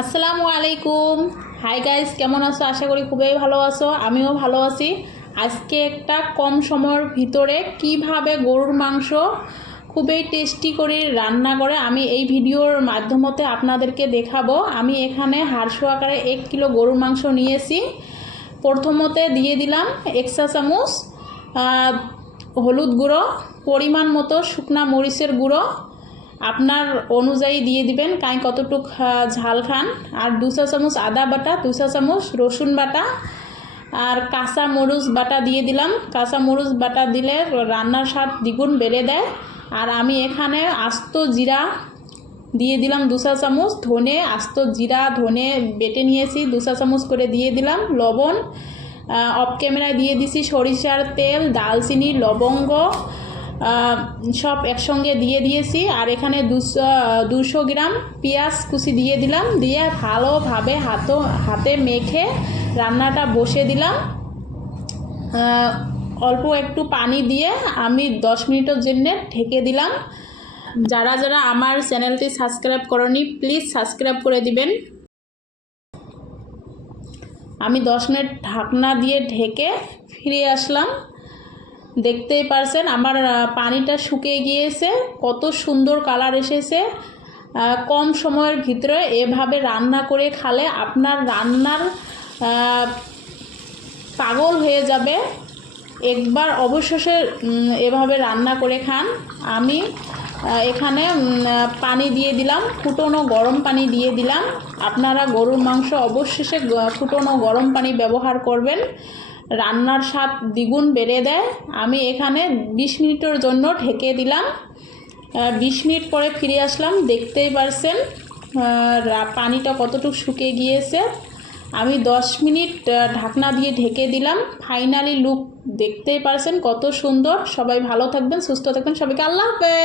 আসসালামু আলাইকুম। Hi guys কেমন আছো? আশা করি খুবই ভালো আছো। আমিও ভালো আছি। আজকে একটা কম সময়ের ভিতরে কীভাবে গরুর মাংস খুবই টেস্টি করে রান্না করে আমি এই ভিডিওর মাধ্যমতে আপনাদেরকে দেখাবো। আমি এখানে হাড়শো আকারে এক কিলো গরুর মাংস নিয়েছি। প্রথমতে দিয়ে দিলাম একশা চামচ হলুদ গুঁড়ো, পরিমাণ মতো শুকনা মরিচের গুঁড়ো আপনার অনুযায়ী দিয়ে দিবেন কাই কতটুক ঝাল খান। আর দুশো চামচ আদা বাটা দুশো চামচ রসুন বাটা। আর কাঁচা মরিচ বাটা দিয়ে দিলাম। কাঁচা মরিচ বাটা দিলে রান্নার স্বাদ দ্বিগুণ বেড়ে দেয়। আর আমি এখানে আস্ত জিরা দিয়ে দিলাম দুশো চামচ ধনে, আস্ত জিরা, ধনে বেটে নিয়েছি দুশো চামচ করে দিয়ে দিলাম লবণ। অফ ক্যামেরায় দিয়ে দিছি সরিষার তেল, দালচিনি, লবঙ্গ। সব একসঙ্গে দিয়ে দিয়েছি। আর এখানে দুশো দুশো গ্রাম পেঁয়াজ কুচি দিয়ে দিলাম। দিয়ে ভালোভাবে হাতো হাতে মেখে রান্নাটা বসে দিলাম। অল্প একটু পানি দিয়ে আমি দশ মিনিটের জন্য ঢেকে দিলাম। যারা যারা আমার চ্যানেলটি সাবস্ক্রাইব করনি, প্লিজ সাবস্ক্রাইব করে দিবেন। আমি দশ মিনিট ঢাকনা দিয়ে ঢেকে ফিরে আসলাম। দেখতেই পারছেন, আমার পানিটা শুকিয়ে গিয়েছে, কত সুন্দর কালার এসেছে। কম সময়ের ভিতরে এভাবে রান্না করে খালে আপনার রান্নার পাগল হয়ে যাবে। একবার অবশেষে এভাবে রান্না করে খান। আমি এখানে পানি দিয়ে দিলাম, ফুটনো গরম পানি দিয়ে দিলাম। আপনারা গরুর মাংস অবশেষে ফুটনো গরম পানি ব্যবহার করবেন। রান্নার স্বাদ দ্বিগুণ বেড়ে দেয়। আমি এখানে বিশ মিনিটের জন্য ঢেকে দিলাম। বিশ মিনিট পরে ফিরে আসলাম। দেখতেই পারছেন পানিটা কতটুকু শুকিয়ে গিয়েছে। আমি দশ মিনিট ঢাকনা দিয়ে ঢেকে দিলাম। ফাইনালি লুক দেখতেই পারছেন কত সুন্দর। সবাই ভালো থাকবেন, সুস্থ থাকবেন। সবাইকে আল্লাহ হাফেজ।